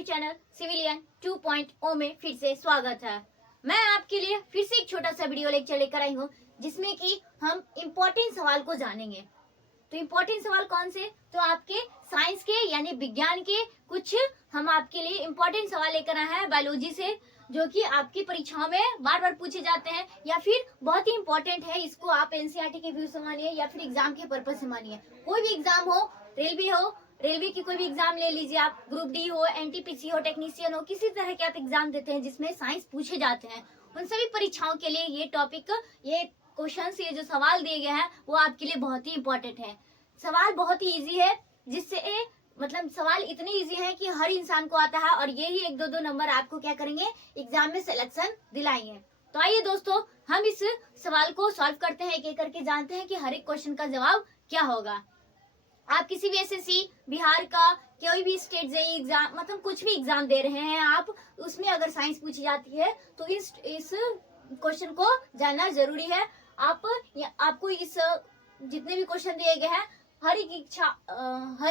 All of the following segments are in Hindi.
भी चैनल सिविलियन 2.0 में फिर से स्वागत है। मैं आपके लिए फिर से एक छोटा सा वीडियो लेक्चर लेकर आई हूँ जिसमें कि हम इम्पोर्टेंट सवाल को जानेंगे। तो इम्पोर्टेंट सवाल कौन से? तो आपके साइंस के यानी विज्ञान के कुछ हम आपके लिए इम्पोर्टेंट सवाल लेकर आए हैं बायोलॉजी से, जो कि आपकी परीक्षाओं में बार बार पूछे जाते हैं या फिर बहुत ही इम्पोर्टेंट है। इसको आप एनसीईआरटी के व्यू से मानिए या फिर एग्जाम के पर्पज से मानिए। कोई भी एग्जाम हो, रेलवे की कोई भी एग्जाम ले लीजिए आप, ग्रुप डी हो, एनटीपीसी हो, टेक्नीशियन हो, किसी तरह के आप एग्जाम देते हैं जिसमें साइंस पूछे जाते हैं, उन सभी परीक्षाओं के लिए ये टॉपिक, ये क्वेश्चंस, ये जो सवाल दिए गए हैं वो आपके लिए बहुत ही इम्पोर्टेंट है। सवाल बहुत ही इजी है, जिससे मतलब सवाल इतने इजी है कि हर इंसान को आता है, और ये ही 1-2 नंबर आपको क्या करेंगे, एग्जाम में सिलेक्शन दिलाएंगे। तो आइए दोस्तों, हम इस सवाल को सॉल्व करते हैं, एक एक करके जानते हैं कि हर एक क्वेश्चन का जवाब क्या होगा। आप किसी भी एसएससी, बिहार का कोई भी स्टेट जेईई एग्जाम, मतलब कुछ भी एग्जाम दे रहे हैं आप, उसमें अगर साइंस पूछी जाती है तो इस क्वेश्चन को जानना जरूरी है। आपको इस जितने भी क्वेश्चन दिए गए हैं हर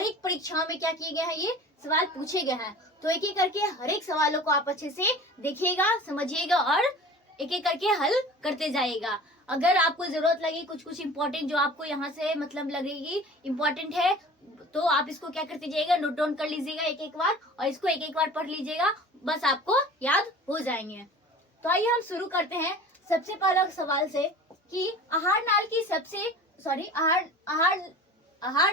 एक परीक्षा में क्या किए गए हैं, ये सवाल पूछे गए हैं। तो एक एक करके हर एक सवालों को आप अच्छे से देखिएगा, समझिएगा और एक एक करके हल करते जाइएगा। अगर आपको जरूरत लगी कुछ इम्पोर्टेंट, जो आपको यहाँ से मतलब लगेगी इम्पोर्टेंट है, तो आप इसको क्या करते जाइएगा, नोट डाउन कर लीजिएगा एक एक बार, और इसको एक एक बार पढ़ लीजिएगा, बस आपको याद हो जाएंगे। तो आइए हम शुरू करते हैं सबसे पहला सवाल से कि आहार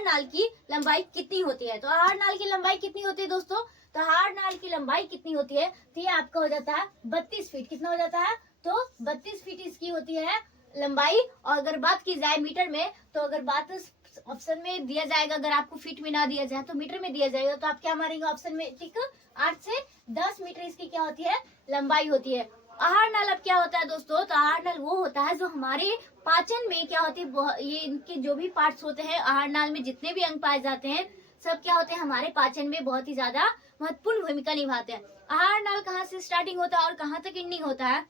नाल की लंबाई कितनी होती है। तो आहार नाल की लंबाई कितनी होती है दोस्तों? तो आहार नाल की लंबाई कितनी होती है? तो ये आपका हो जाता है 32 फीट। कितना हो जाता है? तो 32 फीट इसकी होती है लंबाई। और अगर बात की जाए मीटर में, तो अगर बात ऑप्शन में दिया जाएगा, अगर आपको फीट में ना दिया जाए तो मीटर में दिया जाएगा, तो आप क्या मारेंगे ऑप्शन में, ठीक, 8 से 10 मीटर इसकी क्या होती है, लंबाई होती है। आहार नाल अब क्या होता है दोस्तों? तो आहार नाल वो होता है जो हमारे पाचन में क्या होती है, ये इनके जो भी पार्ट्स होते हैं आहार नाल में, जितने भी अंग पाए जाते हैं, सब क्या होते हैं, हमारे पाचन में बहुत ही ज्यादा महत्वपूर्ण भूमिका निभाते हैं। आहार नाल कहाँ से स्टार्टिंग होता है और कहाँ तक एंडिंग होता है?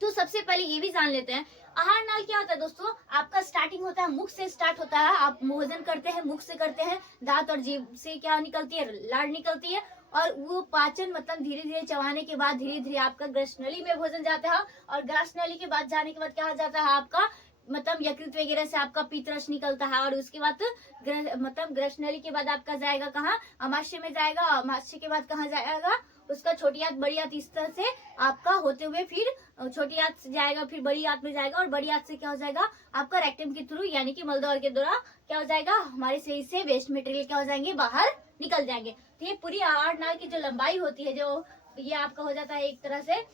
तो सबसे पहले ये भी जान लेते हैं, आहार नाल क्या होता है दोस्तों? आपका स्टार्टिंग होता है, मुख से स्टार्ट होता है। आप भोजन करते हैं, मुख से करते हैं, दांत और जीभ से क्या निकलती है, लार निकलती है, और वो पाचन मतलब धीरे धीरे चबाने के बाद धीरे धीरे आपका ग्रसनली में भोजन जाता है, और ग्रसनली के बाद जाने के बाद क्या हो जाता है, आपका मतलब यकृत वगैरह से आपका पित्तरस निकलता है, और उसके बाद मतलब ग्रसनली के बाद आपका जाएगा कहाँ, अमाशय में जाएगा, अमाशय के बाद कहाँ जाएगा, उसका छोटी आंत बड़ी आंत, इस तरह से आपका होते हुए फिर छोटी आंत से जाएगा, फिर बड़ी आंत में जाएगा, और बड़ी आंत से क्या हो जाएगा, आपका रेक्टम के थ्रू यानी कि मलद्वार के द्वारा क्या हो जाएगा, हमारे शरीर से वेस्ट मटेरियल क्या हो जाएंगे, बाहर निकल जाएंगे। तो ये पूरी आहार नाल की जो लंबाई होती है, जो ये आपका हो जाता है एक तरह से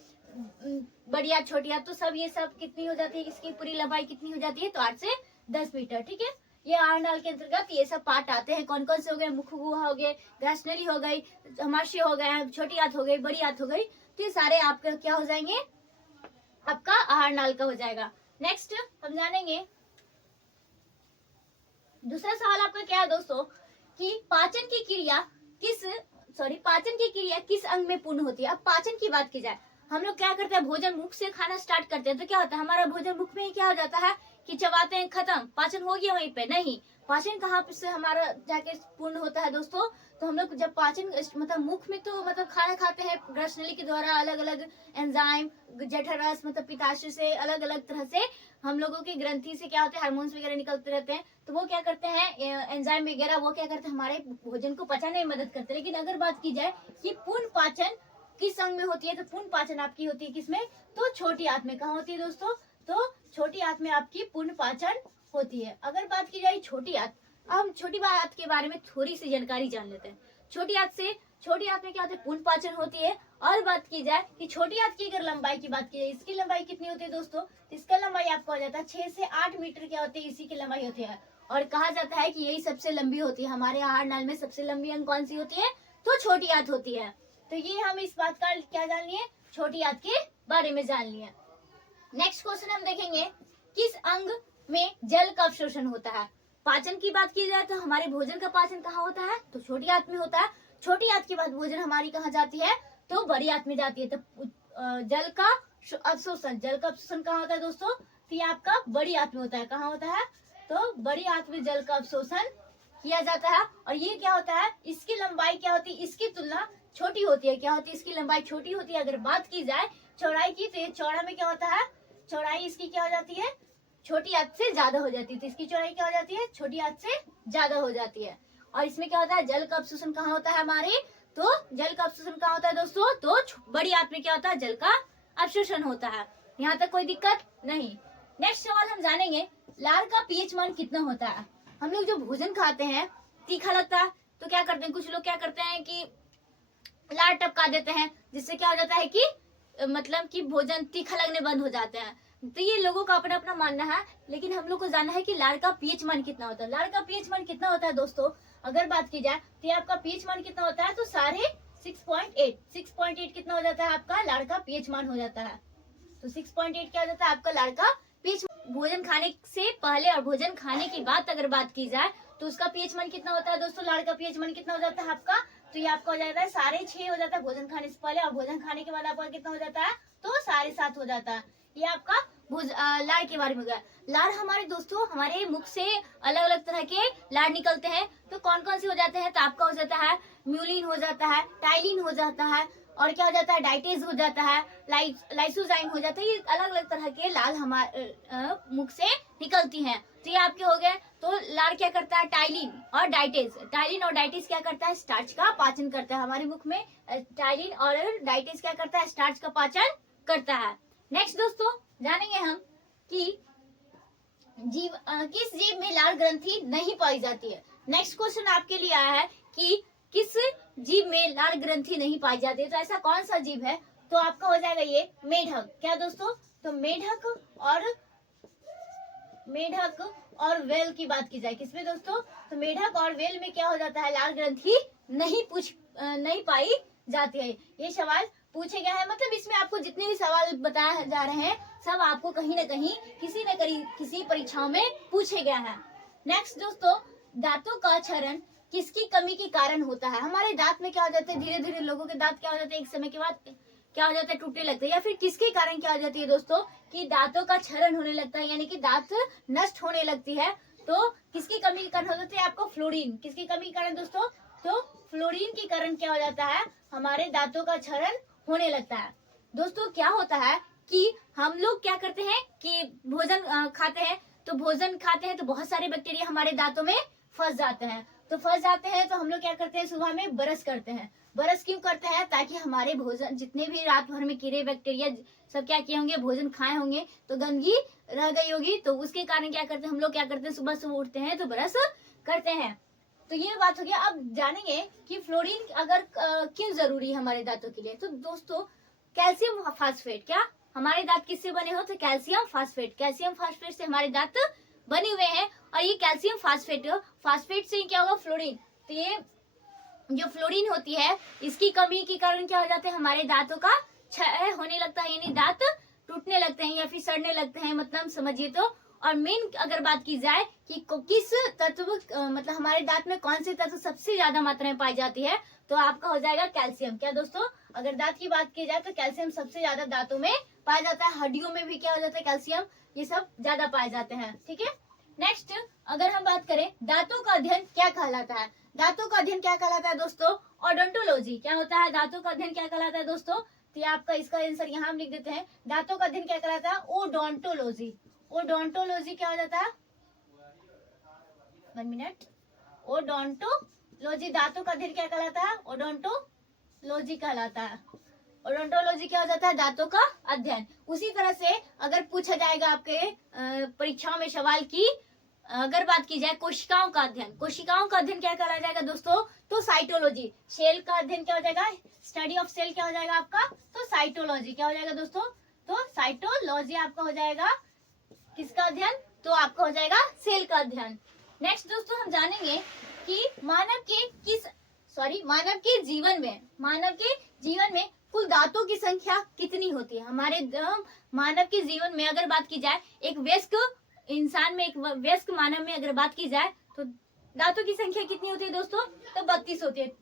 बड़ी आंत, छोटी आंत, तो सब ये सब कितनी हो जाती है, इसकी पूरी लंबाई कितनी हो जाती है? तो 8 से 10 मीटर, ठीक है। ये आहार नाल के अंतर्गत ये सब पार्ट आते हैं। कौन कौन से हो गए? मुख गुहा हो गए, ग्रसनली हो गई, अमाशय हो गए, छोटी आंत हो गई, बड़ी आंत हो गई। तो ये सारे आपका क्या हो जाएंगे, आपका आहार नाल का हो जाएगा। नेक्स्ट हम जानेंगे दूसरा सवाल आपका क्या है दोस्तों, कि पाचन की क्रिया किस अंग में पूर्ण होती है। अब पाचन की बात की जाए, हम लोग क्या करते हैं, भोजन मुख से खाना स्टार्ट करते हैं, तो क्या होता है, हमारा भोजन मुख में ही क्या हो जाता है कि चबाते हैं, खत्म, पाचन हो गया वहीं पे। नहीं, पाचन कहाँ से हमारा जाके पूर्ण होता है दोस्तों? तो हम लोग जब पाचन मतलब मुख में तो मतलब खाना खाते हैं ग्रसनली के द्वारा, अलग अलग एंजाइम, जठरस मतलब पित्ताशय से अलग अलग तरह से हम लोगों की ग्रंथि से क्या होते हैं, हार्मोन्स वगैरह निकलते रहते हैं, तो वो क्या करते हैं, एंजाइम वगैरह, वो क्या करते हैं, हमारे भोजन को पचाने में मदद करते हैं। लेकिन अगर बात की जाए कि पूर्ण पाचन किस अंग में होती है, तो पूर्ण पाचन आपकी होती है किसमें? तो छोटी आंत में। कहाँ होती है दोस्तों? तो छोटी आंत में आपकी पूर्ण पाचन होती है। अगर बात की जाए छोटी आंत, हम छोटी आंत के बारे में थोड़ी सी जानकारी जान लेते हैं। छोटी आंत में क्या होता है, पूर्ण पाचन होती है। और बात की जाए कि छोटी आंत की अगर लंबाई की बात की जाए, इसकी लंबाई कितनी होती है दोस्तों? इसका लंबाई आपको हो जाता है 6 से 8 मीटर क्या होती है, इसी की लंबाई होती है। और कहा जाता है कि यही सबसे लंबी होती है। हमारे आहार नाल में सबसे लंबी अंग कौन सी होती है? तो छोटी आंत होती है। तो ये हम इस बात का क्या जान लिए, छोटी आंत के बारे में जान लिए। नेक्स्ट क्वेश्चन हम देखेंगे, किस अंग में जल का अवशोषण होता है। पाचन की बात की जाए तो हमारे भोजन का पाचन कहाँ होता है? तो छोटी आंत में होता है। छोटी आंत के बाद भोजन हमारी कहाँ जाती है? तो बड़ी आंत में जाती है। तो जल का अवशोषण कहाँ होता है दोस्तों? तो ये आपका बड़ी आंत में होता है। कहाँ होता है? तो बड़ी आंत में जल का अवशोषण किया जाता है। और ये क्या होता है, इसकी लंबाई क्या होती है, इसकी तुलना छोटी होती है। क्या होती है? इसकी लंबाई छोटी होती है। अगर बात की जाए चौड़ाई की, तो ये चौड़ा में क्या होता है? चौड़ाई इसकी क्या हो जाती है? छोटी आंत से ज्यादा हो जाती है। तो इसकी चौड़ाई क्या हो जाती है? छोटी आंत से ज्यादा हो जाती है। और इसमें क्या होता है? जल का अवशोषण कहाँ होता है हमारे? तो जल का अवशोषण कहाँ होता है दोस्तों? तो बड़ी आंत में क्या होता है? जल का अवशोषण होता है। यहाँ तक कोई दिक्कत नहीं। नेक्स्ट सवाल हम जानेंगे, लार का पीएच मान कितना होता है? हम लोग जो भोजन खाते हैं तीखा लगता है तो क्या करते हैं? कुछ लोग क्या करते हैं कि लार टपका देते हैं, जिससे क्या हो जाता है कि मतलब कि भोजन तीखा लगने बंद हो जाते हैं। तो ये लोगों का अपना अपना मानना है, लेकिन हम लोग को जानना है कि लार का पीएच मान कितना होता है। लार का पीएच मान कितना होता है दोस्तों? अगर बात की जाए तो ये आपका पीएच मान कितना होता है? तो 6.8 कितना हो जाता है आपका? लार का पीएच मान हो जाता है। तो 6.8 क्या हो जाता है आपका? लार का पीएच। भोजन खाने से पहले और भोजन खाने के बाद अगर बात की जाए तो उसका पीएच मान कितना होता है दोस्तों? लार का पीएच मान कितना हो जाता है आपका? तो ये आपका हो जाता है 6.5 हो जाता है भोजन खाने से पहले, और भोजन खाने के बाद आपका कितना हो जाता है? तो 7.5 हो जाता है। ये आपका लार के बारे में हो गया। लार हमारे दोस्तों, हमारे मुख से अलग अलग तरह के लार निकलते हैं। तो कौन कौन से हो जाते हैं? तो आपका हो जाता है म्यूलिन हो जाता है, टाइलिन हो जाता है, और क्या हो जाता है? डाइटेज हो जाता है, लाइसोजाइम हो जाता है। ये अलग अलग तरह के लार हमारे मुख से निकलती हैं। तो ये आपके हो गए। तो लार क्या करता है? टाइलिन और डाइटेज। टाइलिन और डाइटेज क्या करता है? स्टार्च का पाचन करता है। हमारे मुख में टाइलिन और डाइटेज क्या करता है? स्टार्च का पाचन करता है। नेक्स्ट दोस्तों जानेंगे हम कि किस जीव में लार ग्रंथि नहीं पाई जाती है। नेक्स्ट क्वेश्चन आपके लिए आया है कि किस जीव में लार ग्रंथि नहीं पाई जाती है। तो ऐसा कौन सा जीव है? तो आपका हो जाएगा ये मेढक। क्या दोस्तों? तो मेढक और वेल की बात की जाए किसमें दोस्तों? तो मेढक और वेल में क्या हो जाता है? लार ग्रंथि नहीं पाई जाती है। ये सवाल पूछे गया है। मतलब इसमें आपको जितने भी सवाल बताए जा रहे हैं सब आपको कहीं न कहीं किसी परीक्षाओं में पूछे गया है। नेक्स्ट दोस्तों, दांतों का क्षरण किसकी कमी के कारण होता है? हमारे दांत में क्या हो जाता है? धीरे धीरे लोगों के दांत क्या हो जाते हैं? एक समय के बाद क्या हो जाता है? टूटने लगता है। या फिर किसके कारण क्या हो जाती है दोस्तों? कि दांतों का क्षरण होने लगता है, यानी कि दांत नष्ट होने लगती है। तो किसकी कमी के कारण हो जाती है? आपको फ्लोरीन। किसकी कमी के कारण दोस्तों? तो फ्लोरीन के कारण क्या हो जाता है? हमारे दांतों का क्षरण होने लगता है। दोस्तों क्या होता है कि हम लोग क्या करते हैं कि भोजन खाते हैं, तो बहुत सारे बैक्टीरिया हमारे दांतों में फंस जाते हैं। तो हम लोग क्या करते हैं? सुबह में ब्रश करते हैं। ब्रश क्यों करते हैं? ताकि हमारे भोजन जितने भी रात भर में कीड़े बैक्टीरिया सब क्या किए होंगे? भोजन खाए होंगे, तो गंदगी रह गई होगी। तो उसके कारण क्या करते हैं? हम लोग क्या करते हैं? सुबह सुबह उठते हैं तो ब्रश करते हैं। तो ये बात हो गया। अब जानेंगे कि फ्लोरीन अगर क्यों जरूरी है हमारे दांतों के लिए। तो दोस्तों कैल्शियम फास्फेट, क्या हमारे दांत किससे बने हो? तो कैल्शियम फास्फेट से हमारे दांत बने हुए हैं। और ये कैल्शियम फास्फेट से क्या होगा? फ्लोरीन। तो ये जो फ्लोरीन होती है इसकी कमी के कारण क्या हो जाते हैं? हमारे दांतों का क्षय होने लगता है, यानी दांत टूटने लगते हैं या फिर सड़ने लगते हैं, मतलब समझिए तो। और मेन अगर बात की जाए कि किस तत्व मतलब हमारे दांत में कौन से तत्व सबसे ज्यादा मात्रा में पाई जाती है, तो आपका हो जाएगा कैल्शियम। क्या दोस्तों? अगर दांत की बात की जाए तो कैल्शियम सबसे ज्यादा दांतों में पाया जाता है। हड्डियों में भी क्या हो जाता है? कैल्शियम, ये सब ज्यादा पाए जाते हैं। ठीक है। नेक्स्ट अगर हम बात करें, दांतों का अध्ययन क्या कहलाता है? दांतों का अध्ययन क्या कहलाता है दोस्तों? ओडोंटोलॉजी। क्या होता है? दांतों का अध्ययन क्या कहलाता है दोस्तों? तो ये आपका इसका आंसर यहाँ हम लिख देते हैं। दांतों का अध्ययन क्या कहलाता है? ओडोंटोलॉजी। ओडोंटोलॉजी क्या हो जाता है? 1 मिनट। ओडोंटोलॉजी दांतों का अध्ययन क्या कहलाता है? ओडोंटोलॉजी कहलाता है। ओडोंटोलॉजी क्या हो जाता है? दांतों का अध्ययन। उसी तरह से अगर पूछा जाएगा आपके परीक्षाओं में सवाल की अगर बात की जाए कोशिकाओं का अध्ययन क्या कहलाया जाएगा दोस्तों? तो साइटोलॉजी। सेल का अध्ययन क्या हो जाएगा? स्टडी ऑफ सेल क्या हो जाएगा आपका? तो साइटोलॉजी। क्या हो जाएगा दोस्तों? तो साइटोलॉजी आपका हो जाएगा किसका अध्ययन? तो आपका हो जाएगा सेल का अध्ययन। नेक्स्ट दोस्तों हम जानेंगे कि मानव के जीवन में कुल दांतों की संख्या कितनी होती है? हमारे मानव के जीवन में अगर बात की जाए, एक वयस्क मानव में अगर बात की जाए तो दांतों की संख्या कितनी होती है दोस्तों? तो 32 होती है।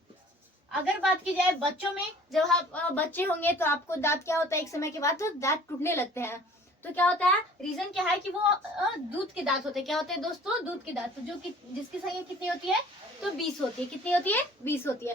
अगर बात की जाए बच्चों में, जब आप बच्चे होंगे तो आपको दांत क्या होता है? एक समय के बाद तो दांत टूटने लगते हैं। तो क्या होता है? रीजन क्या है कि वो दूध के दांत होते हैं। क्या होते हैं दोस्तों? दूध के दांत। तो जो कि जिसकी संख्या कितनी होती है? तो 20 होती है। कितनी होती है? 20 होती है।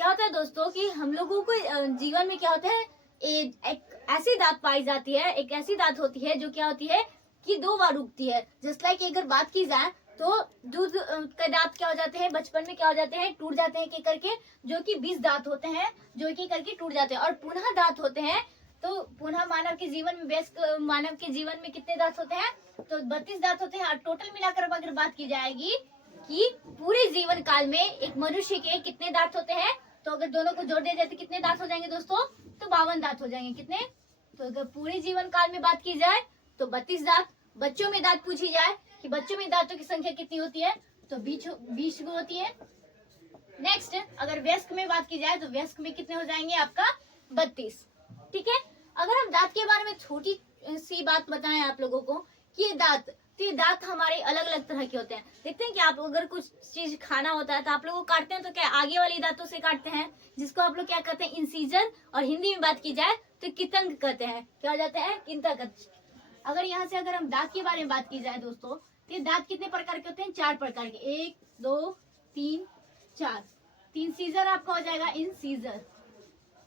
क्या होता है दोस्तों कि हम लोगों को जीवन में क्या होता है, एक ऐसी दांत पाई जाती है, एक ऐसी दांत होती है जो क्या होती है कि 2 बार उगती है। जस्ट लाइक अगर बात की जाए तो दूध के दांत क्या हो जाते हैं, बचपन में क्या हो जाते हैं, टूट जाते हैं एक एक करके, जो कि 20 दांत होते हैं जो एक एक करके टूट जाते हैं, और पुनः दांत होते हैं। तो पुनः मानव के जीवन में, वयस्क मानव के जीवन में कितने दांत होते हैं, तो 32 दांत होते हैं। और टोटल मिलाकर अगर बात की जाएगी कि पूरे जीवन काल में एक मनुष्य के कितने दांत होते हैं, तो अगर दोनों को जोड़ दिया जाए तो कितने दांत हो जाएंगे दोस्तों, तो 52 दांत हो जाएंगे। कितने, तो अगर पूरे जीवन काल में बात की जाए तो 32 दांत। बच्चों में दांत पूछी जाए कि बच्चों में दांतों की संख्या कितनी होती है, तो 20 होती है। नेक्स्ट अगर वयस्क में बात की जाए तो वयस्क में कितने हो जाएंगे आपका, 32। ठीक है। अगर हम दांत के बारे में छोटी सी बात बताएं आप लोगों को कि ये दांत, तो ये दांत हमारे अलग अलग तरह के होते हैं। देखते हैं कि आप अगर कुछ चीज खाना होता है तो आप लोग को काटते हैं तो क्या आगे वाली दांतों से काटते हैं, जिसको आप लोग क्या कहते हैं, इंसीजर, और हिंदी में बात की जाए तो कितंग कहते हैं। क्या हो जाता है, किंतक। अगर यहाँ से अगर हम दांत के बारे में बात की जाए दोस्तों, तो ये दांत कितने प्रकार के होते हैं, 4 प्रकार के, 1 2 3 4। 3 सीजर आपका हो जाएगा इंसीजर।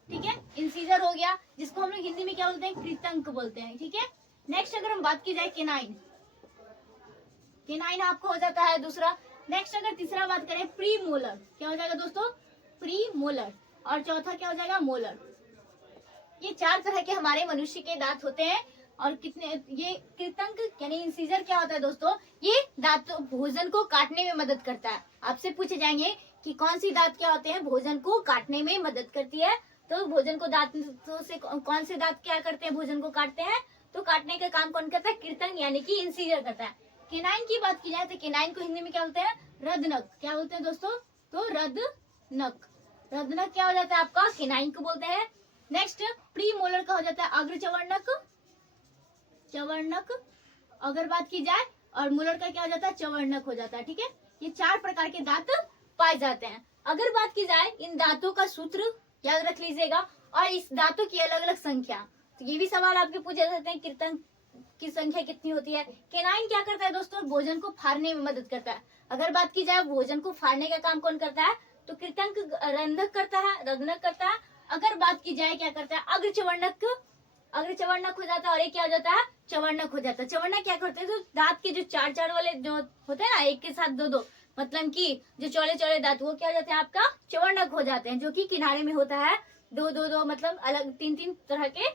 ठीक है, इंसीजर हो गया, जिसको हम लोग हिंदी में क्या बोलते हैं, कृतंक बोलते हैं। ठीक है। नेक्स्ट अगर हम बात की जाए केनाइन, केनाइन आपका हो जाता है दूसरा। नेक्स्ट अगर तीसरा बात करें प्री मोलर, क्या हो जाएगा दोस्तों, प्री मोलर। और चौथा क्या हो जाएगा, मोलर। ये 4 तरह के हमारे मनुष्य के दांत होते हैं। और कितने, ये कृतंक यानी इंसीजर क्या होता है दोस्तों, ये दांत भोजन को काटने में मदद करता है। आपसे पूछे जाएंगे कि कौन सी दांत क्या होते हैं, भोजन को काटने में मदद करती है, तो भोजन को दांतों से कौन से दांत क्या करते हैं, भोजन को काटते हैं, तो काटने का काम कौन करता है, कृतंक यानी कि इंसीजर करता है। केनाइन की बात की जाए तो केनाइन को हिंदी में क्या बोलते हैं, रदनक। क्या बोलते हैं दोस्तों, तो रदनक। रदनक क्या हो जाता है आपका, केनाइन को बोलते हैं। नेक्स्ट प्री मोलर का हो जाता है अग्रचवर्णक, चवर्णक अगर बात की जाए, और मोलर का क्या हो जाता है, चवर्णक हो जाता है। ठीक है। ये 4 प्रकार के दांत पाए जाते हैं। अगर बात की जाए इन दांतों का सूत्र याद रख लीजिएगा, और इस दांतों की अलग अलग संख्या, तो ये भी सवाल आपके पूछे जाते हैं, कृतंक की संख्या कितनी होती है। केनाइन क्या करता है दोस्तों, भोजन को फाड़ने में मदद करता है। अगर बात की जाए भोजन को फाड़ने का काम कौन करता है, तो कृतंक रंधक करता है, रंधक करता है। अगर बात की जाए क्या करता है, अग्रचवर्णक, अग्रचवर्णक हो जाता है। और एक क्या हो जाता है, चवर्णक हो जाता है। चवर्णक क्या करते हैं, तो दांत के जो 4 वाले जो होते हैं ना, एक के साथ 2 मतलब कि जो चौड़े चौड़े दांत, वो क्या हो जाते हैं आपका, चवर्णक हो जाते हैं। जो कि किनारे में होता है 2 मतलब अलग 3 तरह के,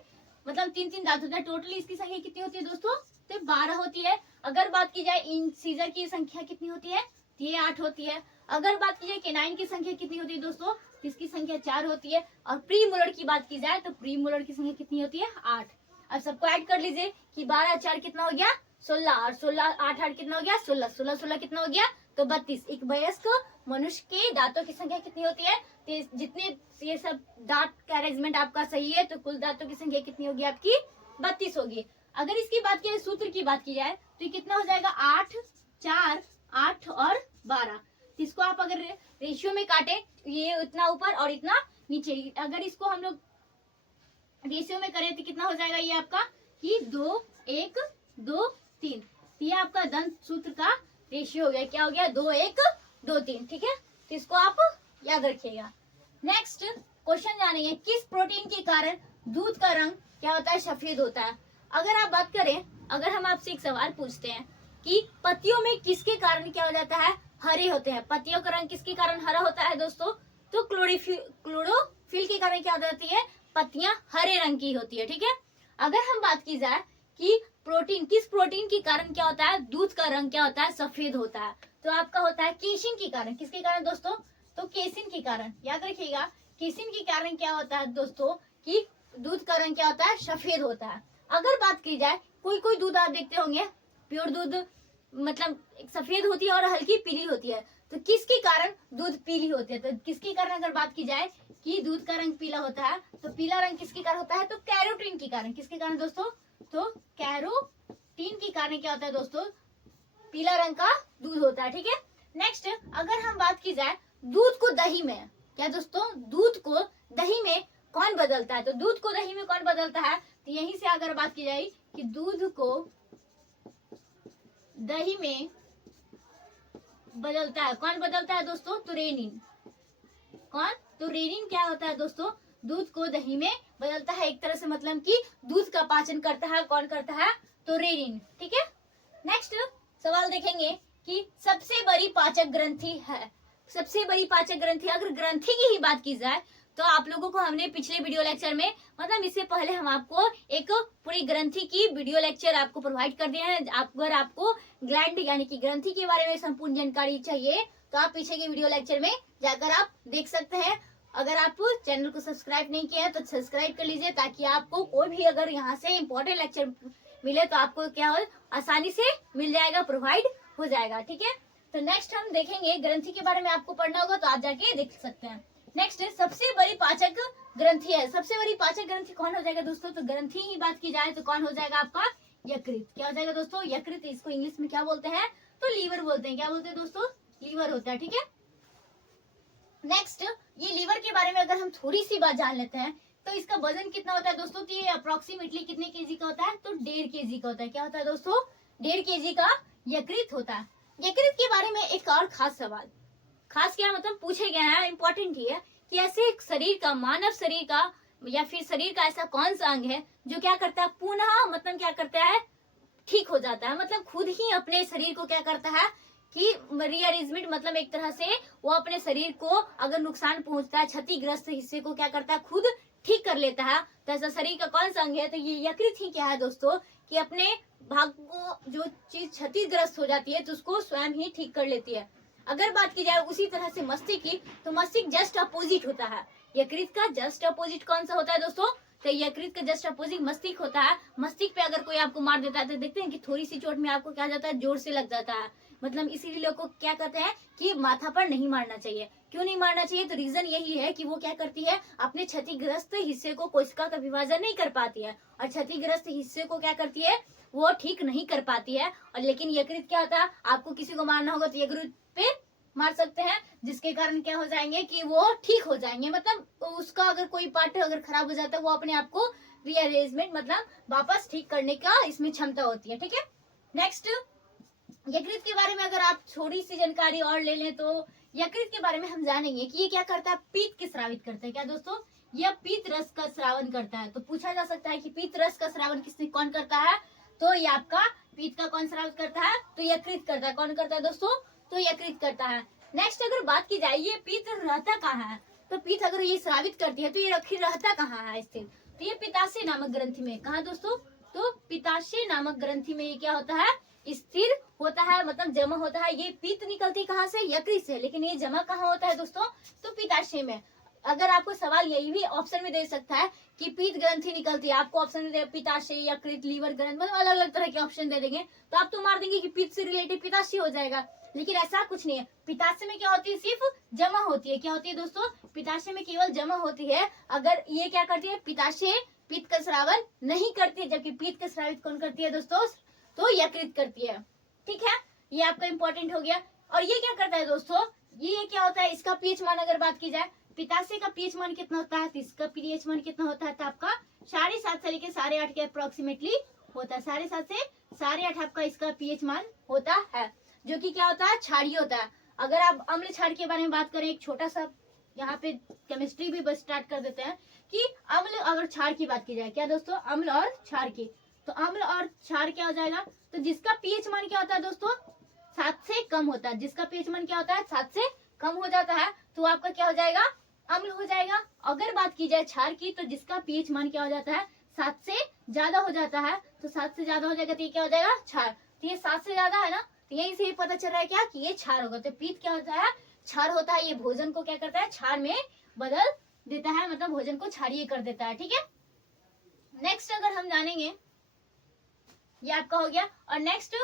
मतलब 3 दांत होते हैं। टोटली इसकी संख्या कितनी होती है दोस्तों, तो 12 होती है। अगर बात की जाए इन सीजर की संख्या कितनी होती है, तो ये 8 होती है। अगर बात की जाए केनाइन की संख्या कितनी होती है दोस्तों, तो इसकी संख्या 4 होती है। और प्री मोलर की बात की जाए तो प्री मोलर की संख्या कितनी होती है, 8। अब सबको ऐड कर लीजिए कि 12 4 कितना हो गया, 16, और 16 8 8 कितना हो गया, 16, 16 16 कितना हो गया, तो 32। एक वयस्क मनुष्य के दांतों की संख्या कितनी होती है, तो जितने ये सब दांत का अरेंजमेंट आपका सही है, तो कुल दांतों की संख्या कितनी होगी आपकी, 32 होगी। अगर इसकी बात की सूत्र की बात की जाए तो ये कितना हो जाएगा, 8 4 8 और 12। इसको आप अगर रेशियो में काटे, ये इतना ऊपर और इतना नीचे, अगर इसको हम लोग रेशियो में करें तो कितना हो जाएगा, ये आपका कि 2 1 2 3। ये आपका दंत सूत्र का रेशियो हो गया। क्या हो गया, 2 1 2 3। ठीक है, तो इसको आप याद रखिएगा। नेक्स्ट क्वेश्चन जानेंगे, किस प्रोटीन के कारण दूध का रंग क्या होता है, सफेद होता है। अगर आप बात करें, अगर हम आपसे एक सवाल पूछते हैं कि पत्तियों में किसके कारण क्या हो जाता है, हरे होते हैं, पत्तियों का रंग किसके कारण हरा होता है दोस्तों, तो क्लोरोफिल के कारण क्या हो जाती है, पत्तियां हरे रंग की होती है। ठीक है। अगर हम बात की जाए कि प्रोटीन, किस प्रोटीन के कारण क्या होता है, दूध का रंग क्या होता है, सफेद होता है, तो आपका होता है केसिन के कारण। किसके कारण दोस्तों, तो केसिन के कारण। याद रखिएगा, केसिन के कारण क्या होता है दोस्तों, कि दूध का रंग क्या होता है, सफेद होता है। अगर बात की जाए, कोई कोई दूध आप देखते होंगे, प्योर दूध मतलब सफेद होती है और हल्की पीली होती है, तो किसके कारण दूध पीली होती है, तो किसके कारण अगर बात की जाए कि दूध का रंग पीला होता है, तो पीला रंग किसके कारण होता है, तो कैरोटीन के कारण। किसके कारण दोस्तों, तो कैरोटीन के कारण क्या होता है दोस्तों, पीला रंग का दूध होता है। ठीक है। नेक्स्ट अगर हम बात की जाए दूध को दही में, क्या दोस्तों, दूध को दही में कौन बदलता है, तो दूध को दही में कौन बदलता है, तो यहीं से अगर बात की जाए कि दूध को दही में बदलता है, कौन बदलता है दोस्तों, तो रेनिन। कौन, तो रेनिन क्या होता है दोस्तों, दूध को दही में बदलता है एक तरह से, मतलब कि दूध का पाचन करता है। कौन करता है, तो रेनिन। ठीक है, नेक्स्ट सवाल देखेंगे कि सबसे बड़ी पाचक ग्रंथि है। सबसे बड़ी पाचक ग्रंथि, अगर ग्रंथि की ही बात की जाए तो आप लोगों को हमने पिछले वीडियो लेक्चर में, मतलब इससे पहले हम आपको एक पूरी ग्रंथि की वीडियो लेक्चर आपको प्रोवाइड कर दिए हैं। अगर आपको ग्लैंड यानी कि ग्रंथि के बारे में संपूर्ण जानकारी चाहिए तो आप पीछे के वीडियो लेक्चर में जाकर आप देख सकते हैं। अगर आप चैनल को सब्सक्राइब नहीं किया है तो सब्सक्राइब कर लीजिए, ताकि आपको कोई भी अगर यहाँ से इम्पोर्टेंट लेक्चर मिले तो आपको क्या हो, आसानी से मिल जाएगा, प्रोवाइड हो जाएगा। ठीक है, तो नेक्स्ट हम देखेंगे, ग्रंथि के बारे में आपको पढ़ना होगा तो आप जाके देख सकते हैं। नेक्स्ट सबसे बड़ी पाचक ग्रंथि है। सबसे बड़ी पाचक ग्रंथि कौन हो जाएगा दोस्तों, तो ग्रंथि ही बात की जाए तो कौन हो जाएगा आपका, यकृत। क्या हो जाएगा दोस्तों, यकृत। इसको इंग्लिश में क्या बोलते हैं, तो लीवर बोलते हैं। क्या बोलते हैं दोस्तों, लीवर होता है। ठीक है, नेक्स्ट ये लीवर के बारे में अगर हम थोड़ी सी बात जान लेते हैं तो इसका वजन कितना होता है दोस्तों, तो ये अप्रोक्सीमेटली कितने केजी का होता है, तो 1.5 kg का होता है। क्या होता है दोस्तों, 1.5 kg का यकृत होता है। यकृत के बारे में एक और खास सवाल, खास क्या मतलब पूछे गए हैं, इंपॉर्टेंट ही है कि ऐसे शरीर का, मानव शरीर का या फिर शरीर का ऐसा कौन सा अंग है जो क्या करता है, पुनः मतलब क्या करता है, ठीक हो जाता है। मतलब खुद ही अपने शरीर को क्या करता है कि रीअरेंजमेंट, मतलब एक तरह से वो अपने शरीर को अगर नुकसान पहुंचता है, क्षतिग्रस्त हिस्से को क्या करता है, खुद ठीक कर लेता है। तो ऐसा शरीर का कौन सा अंग है, तो ये यकृत ही क्या है दोस्तों, कि अपने भाग को जो चीज क्षतिग्रस्त हो जाती है तो उसको स्वयं ही ठीक कर लेती है। अगर बात की जाए उसी तरह से मस्तिष्क की, तो मस्तिष्क जस्ट अपोजिट होता है। यकृत का जस्ट अपोजिट कौन सा होता है दोस्तों, तो यकृत का जस्ट अपोजिट मस्तिष्क होता है। मस्तिष्क पे अगर कोई आपको मार देता है तो देखते हैं कि थोड़ी सी चोट में आपको क्या जाता है, जोर से लग जाता है। मतलब इसीलिए लोग को क्या कहते हैं कि माथा पर नहीं मारना चाहिए। क्यों नहीं मारना चाहिए, तो रीजन यही है कि वो क्या करती है, अपने क्षतिग्रस्त हिस्से को कोशिका का विभाजन नहीं कर पाती है, और क्षतिग्रस्त हिस्से को क्या करती है, वो ठीक नहीं कर पाती है। और लेकिन यकृत क्या होता है, आपको किसी को मारना होगा तो यकृत पे मार सकते हैं, जिसके कारण क्या हो जाएंगे कि वो ठीक हो जाएंगे। मतलब उसका अगर कोई पार्ट अगर खराब हो जाता है वो अपने आप को रीअरेंजमेंट, मतलब वापस ठीक करने का इसमें क्षमता होती है। ठीक है, नेक्स्ट यकृत के बारे में अगर आप थोड़ी सी जानकारी और ले लें तो यकृत के बारे में हम जानेंगे कि ये क्या करता है, पीत के स्रावित करता है। क्या दोस्तों, यह पीत रस का स्रावन करता है। तो पूछा जा सकता है कि पीत रस का स्रावन किसने कौन करता है, तो ये आपका पीत का कौन स्रावित करता है, तो यकृत करता है। कौन करता है दोस्तों, तो यकृत करता है। नेक्स्ट अगर बात की जाए ये पीत रहता कहाँ है, तो पीत अगर ये स्रावित करती है तो ये आखिर रहता कहाँ है स्थित, तो ये पित्ताशय नामक ग्रंथि में। कहा दोस्तों, तो पित्ताशय नामक ग्रंथि में ये क्या होता है, स्थिर होता है, मतलब जमा होता है। ये पीत निकलती कहाँ से, यकृत से, लेकिन ये जमा कहाँ होता है दोस्तों, तो पित्ताशय में। अगर आपको सवाल यही भी ऑप्शन में दे सकता है कि पीत ग्रंथि निकलती है, आपको ऑप्शन में दे पित्ताशय, यकृत, लीवर ग्रंथि, मतलब अलग अलग तरह के ऑप्शन दे देंगे तो आप तो मार देंगे कि पीत से रिलेटेड पित्ताशय हो जाएगा। लेकिन ऐसा कुछ नहीं है, पित्ताशय में क्या होती है, सिर्फ जमा होती है। क्या होती है दोस्तों, पित्ताशय में केवल जमा होती है। अगर ये क्या करती है, पित्ताशय पीत का स्रावन नहीं करती है, जबकि पीत का स्रावित कौन करती है दोस्तों, तो यकृत करती है। ठीक है, ये आपका इंपॉर्टेंट हो गया। और ये क्या करता है दोस्तों, ये क्या होता है, इसका पीएच मान अगर बात की जाए, पित्ताशय का पीएच मान कितना होता है, तो इसका पीएच मान कितना होता है, तो आपका 7.5 से लेकर 8.5 के अप्रोक्सीमेटली होता है। 7.5 से 8.5 आपका इसका पीएच मान होता है, जो कि क्या होता है, क्षारीय होता है। अगर आप अम्ल क्षार के बारे में बात करें, एक छोटा सा यहाँ पे केमिस्ट्री भी बस स्टार्ट कर देते हैं कि अम्ल और क्षार की बात की जाए, क्या दोस्तों, अम्ल और क्षार की, तो अम्ल और क्षार क्या हो जाएगा, तो जिसका पीएच मान क्या होता है दोस्तों, 7 से कम होता है। जिसका पीएच मान क्या होता है, 7 से कम हो जाता है, तो आपका क्या हो जाएगा, अम्ल हो जाएगा। अगर बात की जाए क्षार की, तो जिसका पीएच मान क्या हो जाता है, 7 से ज्यादा हो जाता है, तो 7 से ज्यादा हो जाएगा तो ये क्या हो जाएगा, क्षार। तो ये 7 से ज्यादा है ना, तो यही से ही पता चल रहा है क्या कि ये क्षार होगा। तो पीत क्या होता है, क्षार होता है। ये भोजन को क्या करता है, क्षार में बदल देता है, मतलब भोजन को क्षारीय कर देता है। ठीक है, नेक्स्ट अगर हम जानेंगे, ये आपका हो गया। और नेक्स्ट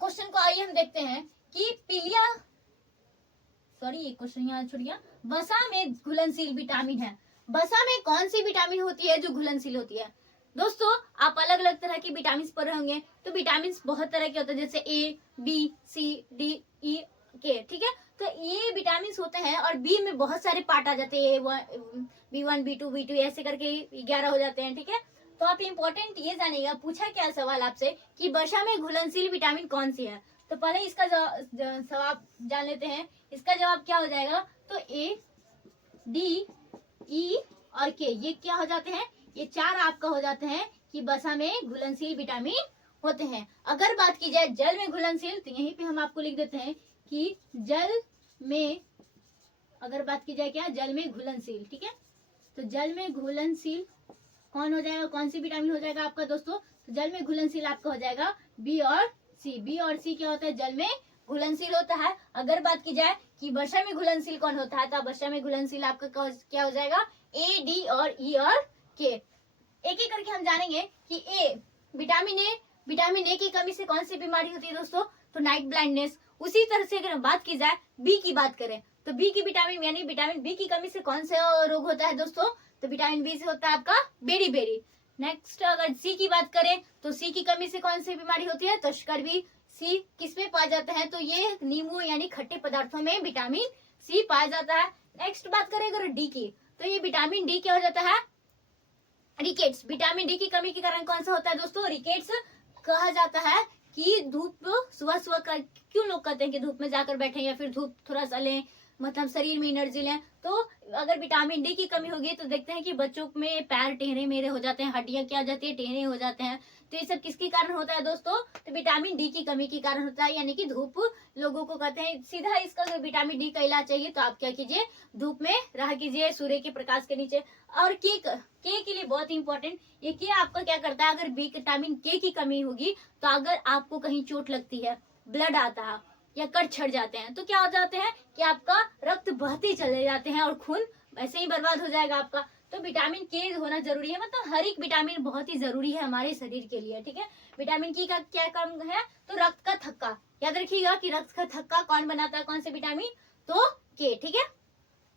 क्वेश्चन को आइए हम देखते हैं कि पीलिया, सॉरी ये क्वेश्चन यहाँ छूट गया। वसा में घुलनशील विटामिन है, वसा में कौन सी विटामिन होती है जो घुलनशील होती है। दोस्तों आप अलग अलग तरह के विटामिन पढ़े होंगे, तो विटामिन बहुत तरह के होते हैं, जैसे ए, बी, सी, डी, ई, के। ठीक है, तो ये विटामिन होते हैं, और बी में बहुत सारे पार्ट आ जाते हैं, B1, B2, B2 ऐसे करके 11 हो जाते हैं। ठीक है, तो आप इम्पोर्टेंट ये जानिएगा, पूछा क्या सवाल आपसे कि वर्षा में घुलनशील विटामिन कौन सी है, तो पहले इसका जवाब जान लेते हैं। इसका जवाब क्या हो जाएगा, तो ए, डी, ई और के, ये क्या हो जाते हैं, ये 4 आपका हो जाते हैं कि वसा में घुलनशील विटामिन होते हैं। अगर बात की जाए जल में घुलनशील, तो यहीं पे हम आपको लिख देते हैं कि जल में, अगर बात की जाए क्या, जल में घुलनशील, ठीक है। तो जल में घुलनशील कौन हो जाएगा, कौन सी विटामिन हो जाएगा आपका दोस्तों, तो जल में घुलनशील आपका हो जाएगा बी और सी। बी और सी क्या होता है, जल में घुलनशील होता है। अगर बात की जाए कि वर्षा में घुलनशील कौन होता है, तो वर्षा में घुलनशील आपका क्या हो जाएगा, ए, डी और ई और के। एक एक करके हम जानेंगे कि विटामिन ए की कमी से कौन सी बीमारी होती है दोस्तों, तो नाइट ब्लाइंडनेस। उसी तरह से अगर बात की जाए बी की बात करें, तो बी की विटामिन यानी विटामिन बी की कमी से कौन सा रोग होता है दोस्तों, तो विटामिन बी से होता है आपका बेरी। नेक्स्ट अगर सी की बात करें, तो सी की कमी से कौन सी बीमारी होती है, तो स्कर्वी। सी किसमें पाया जाता है, तो ये नींबू यानी खट्टे पदार्थों में विटामिन सी पाया जाता है। नेक्स्ट बात करें अगर डी की, तो ये विटामिन डी क्या हो जाता है, रिकेट्स। विटामिन डी की कमी के कारण कौन सा होता है दोस्तों, रिकेट्स कहा जाता है कि धूप सुबह सुबह का, क्यों लोग कहते हैं कि धूप में जाकर बैठे या फिर धूप थोड़ा सा लें, मतलब शरीर में एनर्जी लें। तो अगर विटामिन डी की कमी होगी तो देखते हैं कि बच्चों में पैर टेढ़े मेढ़े हो जाते हैं, हड्डियां क्या हो जाती है, टेढ़े हो जाते हैं। तो ये सब किसके कारण होता है दोस्तों, तो विटामिन डी की कमी के कारण होता है, यानी कि धूप लोगों को कहते हैं सीधा इसका अगर विटामिन डी का इलाज चाहिए तो आप क्या कीजिए, धूप में रहा कीजिए, सूर्य के प्रकाश के नीचे। और के लिए बहुत इंपॉर्टेंट, ये के आपका क्या करता है, अगर विटामिन के की कमी होगी तो अगर आपको कहीं चोट लगती है, ब्लड आता है या कट छड़ जाते हैं, तो क्या हो जाते हैं कि आपका रक्त बहते चले जाते हैं और खून ऐसे ही बर्बाद हो जाएगा आपका। तो विटामिन के होना जरूरी है, मतलब हर एक विटामिन बहुत ही जरूरी है हमारे शरीर के लिए, ठीक है। विटामिन की का क्या काम है, तो रक्त का थक्का, याद रखिएगा कि रक्त का थक्का कौन बनाता है, कौन से विटामिन, तो के, ठीक है।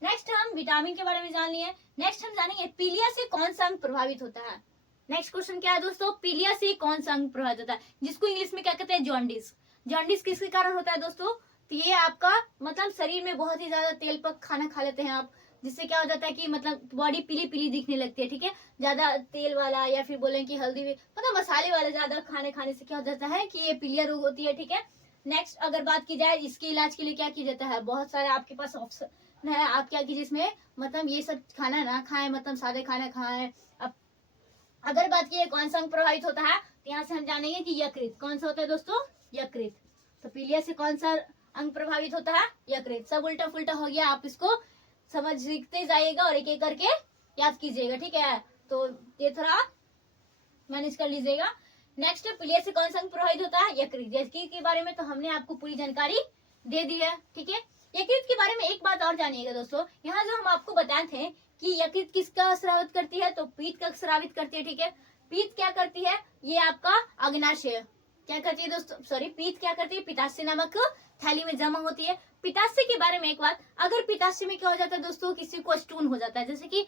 नेक्स्ट हम विटामिन के बारे में जान लिए। नेक्स्ट हम जानेंगे पीलिया से कौन सा अंग प्रभावित होता है। नेक्स्ट क्वेश्चन क्या है दोस्तों, पीलिया से कौन सा अंग प्रभावित होता है, जिसको इंग्लिश में क्या कहते हैं, जॉन्डिस। जॉन्डिस किसके कारण होता है दोस्तों, तो ये आपका मतलब शरीर में बहुत ही ज्यादा तेल पर खाना खा लेते हैं आप, जिससे क्या हो जाता है कि मतलब बॉडी पीली पीली दिखने लगती है, ठीक है। ज्यादा तेल वाला या फिर बोले कि हल्दी मतलब मसाले वाला ज्यादा खाने से क्या हो जाता है कि ये पीलिया रोग होती है, ठीक है। नेक्स्ट अगर बात की जाए इसके इलाज के लिए क्या किया जाता है, बहुत सारे आपके पास ऑप्शन है, आप क्या कीजिए इसमें, मतलब ये सब खाना ना खाएं, मतलब सादे खाना खाएं। अब अगर बात की कौन सा अंग प्रभावित होता है, तो यहाँ से हम जानेंगे कि यकृत। कौन सा होता है दोस्तों, यकृत। तो पीलिया से कौन सा अंग प्रभावित होता है, यकृत। सब उल्टा फुल्टा हो गया, आप इसको समझते जाइएगा और एक एक करके याद कीजिएगा, ठीक है। तो ये थोड़ा मैनेज कर लीजिएगा। नेक्स्ट पीलिया से कौन सा अंग प्रभावित होता है, यकृत। यकृत के बारे में तो हमने आपको पूरी जानकारी दे दी है, ठीक है। यकृत के बारे में एक बात और जानिएगा दोस्तों, यहाँ जो हम आपको बताए थे कि यकृत किसका स्रावित करती है, तो पीत का स्रावित करती है, ठीक है। पीत क्या करती है, ये आपका अग्नाशय क्या करती है दोस्तों, सॉरी, पीत क्या करती है, पित्ताशय नामक थैली में जमा होती है। पित्ताशय के बारे में एक बात, अगर पित्ताशय में क्या हो जाता है दोस्तों, किसी को स्टोन हो जाता है, जैसे कि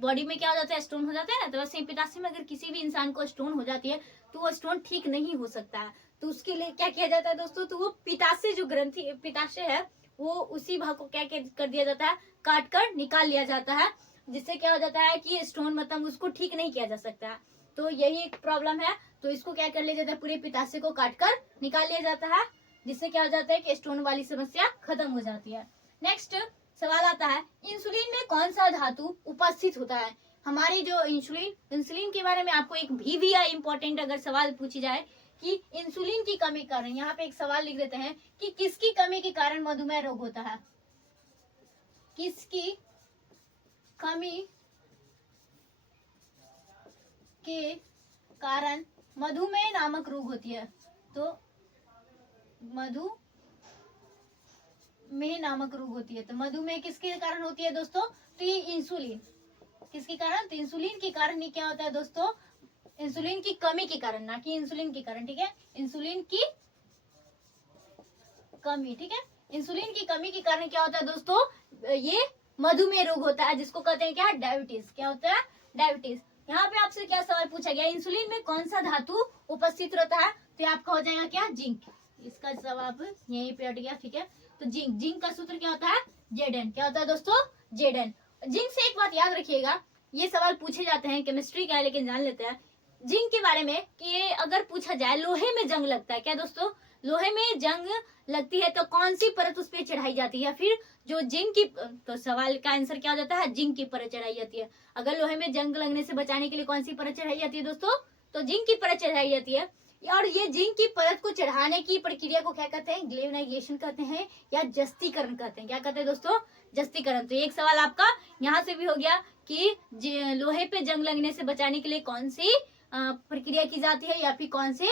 बॉडी में क्या हो जाता है, स्टोन हो जाता है ना, तो वैसे पित्ताशय में अगर किसी भी इंसान को स्टोन हो जाती है तो वो स्टोन ठीक नहीं हो सकता है। तो उसके लिए क्या किया जाता है दोस्तों, तो वो पित्ताशय जो ग्रंथि पित्ताशय है वो उसी भाग को क्या कर दिया जाता है, काट कर निकाल लिया जाता है, जिससे क्या हो जाता है कि स्टोन मतलब उसको ठीक नहीं किया जा सकता है। तो यही एक प्रॉब्लम है, तो इसको क्या कर लिया जाता है, पूरे पित्ताशय को काट कर निकाल लिया जाता है, जिससे क्या हो जाता है कि स्टोन वाली समस्या खत्म हो जाती है। नेक्स्ट सवाल आता है, इंसुलिन में कौन सा धातु उपस्थित होता है। हमारी जो इंसुलिन के बारे में आपको एक VVI इंपॉर्टेंट अगर सवाल पूछी जाए कि इंसुलिन की कमी के कारण, यहाँ पे एक सवाल लिख देते हैं कि किसकी कमी के कारण मधुमेह रोग होता है, किसकी कमी के कारण मधुमेह नामक रोग होती है। तो मधुमेह नामक रोग होती है, तो मधुमेह किसके कारण होती है दोस्तों, तो ये इंसुलिन किसके कारण, तो इंसुलिन के कारण ही क्या होता है दोस्तों, इंसुलिन की कमी के कारण, ना कि इंसुलिन के कारण, ठीक है। इंसुलिन की कमी, ठीक है। इंसुलिन की कमी के कारण क्या होता है दोस्तों, ये मधुमेह रोग होता है, जिसको कहते हैं क्या, डायबिटीज। क्या होता है, डायबिटीज। यहाँ पे आपसे क्या सवाल पूछा गया, इंसुलिन में कौन सा धातु उपस्थित रहता है, तो आपका हो जाएगा क्या, जिंक। इसका जवाब यहीं पे हट गया, ठीक है। तो जिंक का सूत्र क्या होता है, Zn। क्या होता है दोस्तों, Zn। जिंक से एक बात याद रखिएगा, ये सवाल पूछे जाते हैं, केमिस्ट्री का है लेकिन जान लेते हैं जिंक के बारे में कि अगर पूछा जाए लोहे में जंग लगता है, क्या दोस्तों, लोहे में जंग लगती है तो कौन सी परत उस पर चढ़ाई जाती है? फिर जो जिंक की, तो सवाल का आंसर क्या हो जाता है? जिंक की परत चढ़ाई जाती है। अगर लोहे में जंग लगने से बचाने के लिए कौन सी परत चढ़ाई जाती है दोस्तों? तो जिंक की परत चढ़ाई जाती है। और ये जिंक की परत को चढ़ाने की प्रक्रिया को क्या कहते हैं? गैल्वेनाइजेशन कहते हैं या जस्तीकरण कहते हैं। क्या कहते हैं दोस्तों? जस्तीकरण। तो एक सवाल आपका यहाँ से भी हो गया कि लोहे पे जंग लगने से बचाने के लिए कौन सी प्रक्रिया की जाती है या फिर कौन से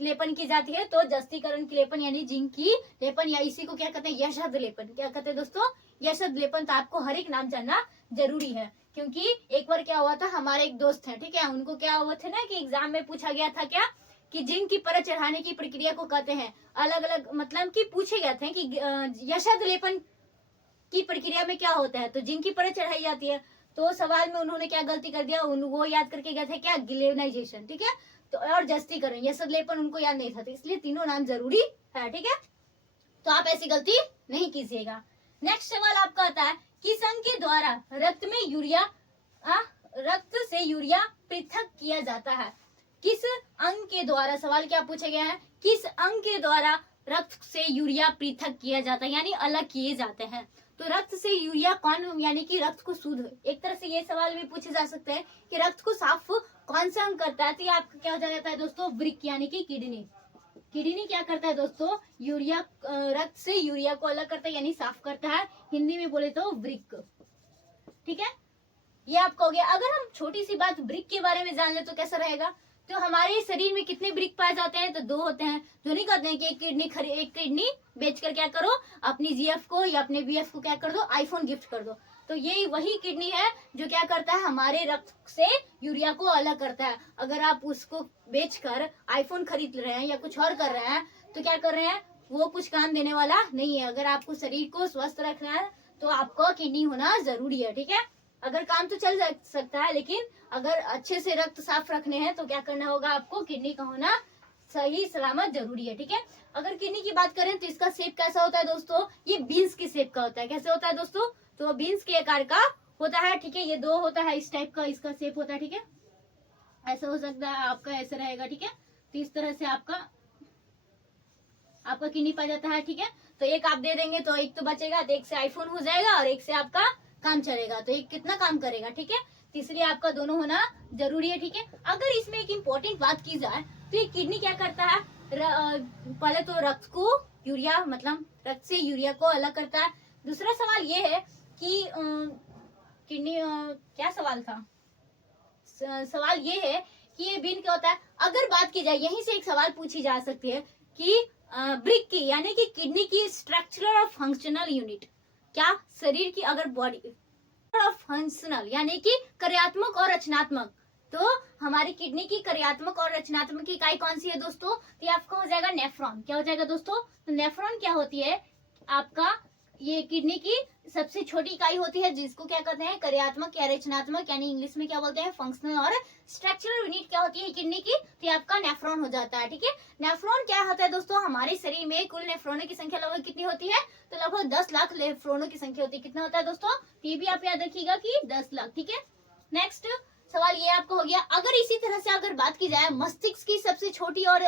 लेपन की जाती है? तो जस्तीकरण की लेपन यानी जिंक की लेपन, या इसी को क्या कहते हैं? यशद लेपन। क्या कहते हैं दोस्तों? यशद लेपन। तो आपको हर एक नाम जानना जरूरी है, क्योंकि एक बार क्या हुआ था, हमारे एक दोस्त है, ठीक है, उनको क्या हुआ था ना कि एग्जाम में पूछा गया था क्या कि जिंक की परत चढ़ाने की प्रक्रिया को कहते हैं अलग अलग, मतलब कि पूछे गए थे कि यशद लेपन की प्रक्रिया में क्या होता है? तो जिंक की परत चढ़ाई जाती है। तो सवाल में उन्होंने क्या गलती कर दिया, वो याद करके गए थे क्या? गैल्वेनाइजेशन, ठीक है, तो और जस्तीकरण, यशद लेपन उनको याद नहीं था, तो इसलिए तीनों नाम जरूरी है, ठीक है, तो आप ऐसी गलती नहीं कीजिएगा। नेक्स्ट सवाल आपका आता है, किस अंग के द्वारा रक्त में यूरिया रक्त से यूरिया पृथक किया जाता है? किस अंग के द्वारा, सवाल क्या पूछे गए हैं, किस अंग के द्वारा रक्त से यूरिया पृथक किया जाता है यानी अलग किए जाते हैं? तो रक्त से यूरिया कौन, यानी कि रक्त को शुद्ध, एक तरह से ये सवाल भी पूछे जा सकते हैं कि रक्त को साफ कौन सा अंग करता है? तो ये आपका क्या हो जाता है दोस्तों? वृक्क यानी कि किडनी। किडनी क्या करता है दोस्तों? यूरिया, रक्त से यूरिया को अलग करता है यानी साफ करता है, हिंदी में बोले तो वृक्क, ठीक है, ये आपका हो गया। अगर हम छोटी सी बात वृक्क के बारे में जान ले तो कैसा रहेगा? तो हमारे शरीर में कितने वृक्क पाए जाते हैं? तो 2 होते हैं। जो नहीं कहते हैं कि एक किडनी बेचकर क्या करो, अपनी जीएफ को या अपने बीएफ को क्या कर दो, आईफोन गिफ्ट कर दो। तो यही वही किडनी है जो क्या करता है, हमारे रक्त से यूरिया को अलग करता है। अगर आप उसको बेचकर आईफोन खरीद रहे हैं या कुछ और कर रहे हैं तो क्या कर रहे हैं, वो कुछ काम देने वाला नहीं है। अगर आपको शरीर को स्वस्थ रखना है तो आपको किडनी होना जरूरी है, ठीक है। अगर काम तो चल सकता है, लेकिन अगर अच्छे से रक्त साफ रखने हैं तो क्या करना होगा, आपको किडनी का होना सही सलामत जरूरी है, ठीक है। अगर किडनी की बात करें तो इसका शेप कैसा होता है दोस्तों? ये बीन्स के शेप का होता है। कैसे होता है दोस्तों? तो बीन्स के आकार का होता है, ठीक है। ये 2 होता है इस टाइप का, इसका शेप होता है, ठीक है। ऐसा हो सकता है, आपका ऐसा रहेगा, ठीक है। तो इस तरह से आपका किडनी पा जाता है, ठीक है। तो एक आप दे देंगे तो एक तो बचेगा, तो एक से आईफोन हो जाएगा और एक से आपका काम चलेगा, तो एक कितना काम करेगा, ठीक है। तीसरी आपका दोनों होना जरूरी है, ठीक है। अगर इसमें एक इम्पोर्टेंट बात की जाए तो ये किडनी क्या करता है, पहले तो रक्त को यूरिया, मतलब रक्त से यूरिया को अलग करता है। दूसरा सवाल ये है कि किडनी क्या सवाल था, सवाल ये है कि ये बीन क्या होता है। अगर बात की जाए, यहीं से एक सवाल पूछी जा सकती है कि वृक्क की यानी कि किडनी की स्ट्रक्चरल और फंक्शनल यूनिट, क्या शरीर की अगर बॉडी फंक्शनल यानी कि कार्यात्मक और रचनात्मक, तो हमारी किडनी की कार्यात्मक और रचनात्मक इकाई कौन सी है दोस्तों? तो ये आपका हो जाएगा नेफ्रॉन। क्या हो जाएगा दोस्तों? तो नेफ्रॉन क्या होती है, आपका ये किडनी की सबसे छोटी इकाई होती है, जिसको क्या कहते हैं, कार्यात्मक या रचनात्मक, यानी इंग्लिश में क्या बोलते हैं, फंक्शनल। और स्ट्रक्चरल यूनिट क्या होती है किडनी की? तो आपका नेफ्रॉन हो जाता है, ठीक है। नेफ्रॉन क्या होता है दोस्तों? हमारे शरीर में कुल नेफ्रॉनों की संख्या लगभग कितनी होती है? तो लगभग 10 लाख नेफ्रॉनों की संख्या होती है। कितना होता है दोस्तों? ये भी आप याद रखिएगा कि 10 लाख, ठीक है। नेक्स्ट सवाल ये आपको हो गया, अगर इसी तरह से अगर बात की जाए मस्तिष्क की सबसे छोटी और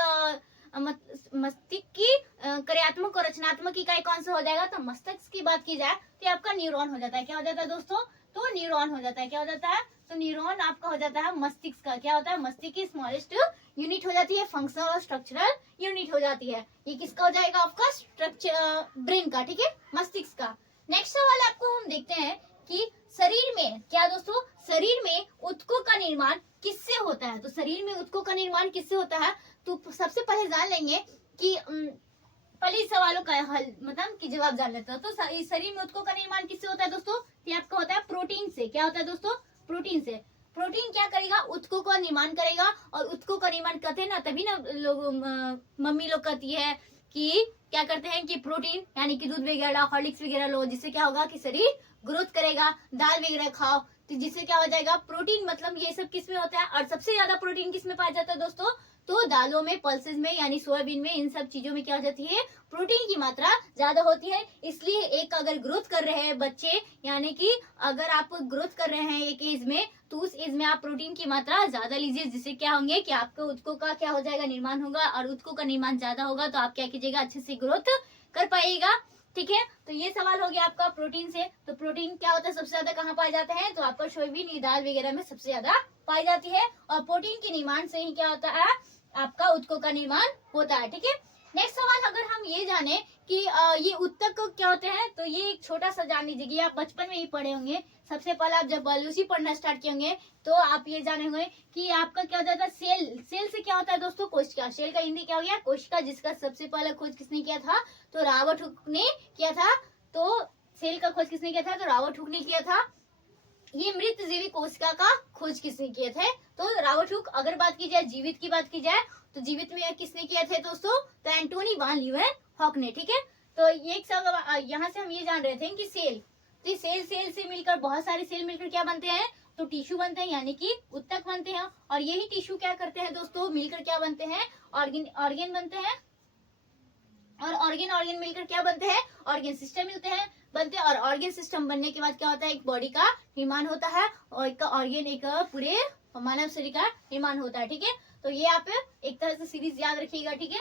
मस्तिष्क की कार्यात्मक और रचनात्मक इकाई कौन सा हो जाएगा? तो मस्तिष्क की बात की जाए तो आपका न्यूरॉन हो जाता है। क्या हो जाता है दोस्तों? तो न्यूरॉन हो जाता है। क्या हो जाता है? तो न्यूरॉन आपका हो जाता है मस्तिष्क का। क्या होता है? मस्तिष्क की स्मॉलेस्ट यूनिट हो जाती है, फंक्शनल और स्ट्रक्चरल यूनिट हो जाती है। ये किसका हो जाएगा? आपका स्ट्रक्चर ब्रेन का, ठीक है, मस्तिष्क का। नेक्स्ट सवाल आपको हम देखते हैं कि शरीर में क्या दोस्तों, शरीर में ऊतकों का निर्माण किससे होता है? तो शरीर में ऊतकों का निर्माण किससे होता है? तो सबसे पहले जान लेंगे कि पहले सवालों का हल मतलब कि जवाब जान लेते हैं। तो शरीर में ऊतकों का निर्माण किससे होता है दोस्तों? ये आपका होता है प्रोटीन से। क्या होता है दोस्तों? प्रोटीन से। प्रोटीन क्या करेगा? ऊतकों का निर्माण करेगा। और ऊतकों का निर्माण करते हैं ना, तभी ना लोग मम्मी लोग कहती है कि क्या करते हैं कि प्रोटीन यानी कि दूध वगैरह, हॉर्लिक्स वगैरह लो, जिससे क्या होगा कि शरीर ग्रोथ करेगा। दाल वगैरह खाओ तो जिससे क्या हो जाएगा, प्रोटीन। मतलब ये सब किस में होता है? और सबसे ज्यादा प्रोटीन किस में पाया जाता है दोस्तों? तो दालों में, पल्सेस में यानी सोयाबीन में, इन सब चीजों में क्या हो जाती है, प्रोटीन की मात्रा ज्यादा होती है। इसलिए एक अगर ग्रोथ कर रहे हैं बच्चे, यानी कि अगर आप ग्रोथ कर रहे हैं एक एज में, तो उस एज में आप प्रोटीन की मात्रा ज्यादा लीजिए, जिससे क्या होंगे कि आपको ऊतकों का क्या हो जाएगा, निर्माण होगा, और ऊतकों का निर्माण ज्यादा होगा तो आप क्या कीजिएगा, अच्छे से ग्रोथ कर पाइएगा। ठीक है, तो ये सवाल हो गया आपका प्रोटीन से। तो प्रोटीन क्या होता है, सबसे ज्यादा कहाँ पाए जाते हैं, तो आपका सोयाबीन, दाल वगैरह में सबसे ज्यादा पाई जाती है, और प्रोटीन के निर्माण से ही क्या होता है, आपका ऊतकों का निर्माण होता है। ठीक है, नेक्स्ट सवाल अगर हम ये जाने कि ये ऊतक क्या होते हैं, तो ये एक छोटा सा जान लीजिए, ये आप बचपन में ही पढ़े होंगे। सबसे पहले आप जब बायोलॉजी पढ़ना स्टार्ट किए होंगे तो आप ये जाने होंगे कि आपका क्या हो जाता है, सेल। सेल से क्या होता है दोस्तों, कोशिका। सेल का हिंदी क्या हो गया, कोशिका, जिसका सबसे पहले खोज किसने किया था, तो रॉबर्ट हुक ने किया था। तो सेल का खोज किसने किया था, तो रॉबर्ट हुक ने किया था। ये मृत जीवी कोशिका का खोज किसने किए थे, तो रॉबर्ट हुक। अगर बात की जाए जीवित की बात की जाए, तो जीवित में किसने किए थे दोस्तों, तो एंटोनी वान लीeuwenhoek ने। ठीक है, तो ये यहाँ से हम ये जान रहे थे कि सेल, तो सेल से मिलकर बहुत सारे सेल मिलकर क्या बनते हैं, तो टिश्यू बनते हैं, यानी कि ऊतक बनते हैं। और यही टिश्यू क्या करते हैं दोस्तों, मिलकर क्या बनते हैं, ऑर्गेन बनते हैं। और ऑर्गेन मिलकर क्या बनते हैं, ऑर्गेन सिस्टम बनते हैं। और ऑर्गेन सिस्टम बनने के बाद क्या होता है, एक बॉडी का निर्माण होता है, और एक ऑर्गेन, एक पूरे मानव शरीर का निर्माण होता है। ठीक है, तो ये आप एक तरह से सीरीज याद रखिएगा। ठीक है,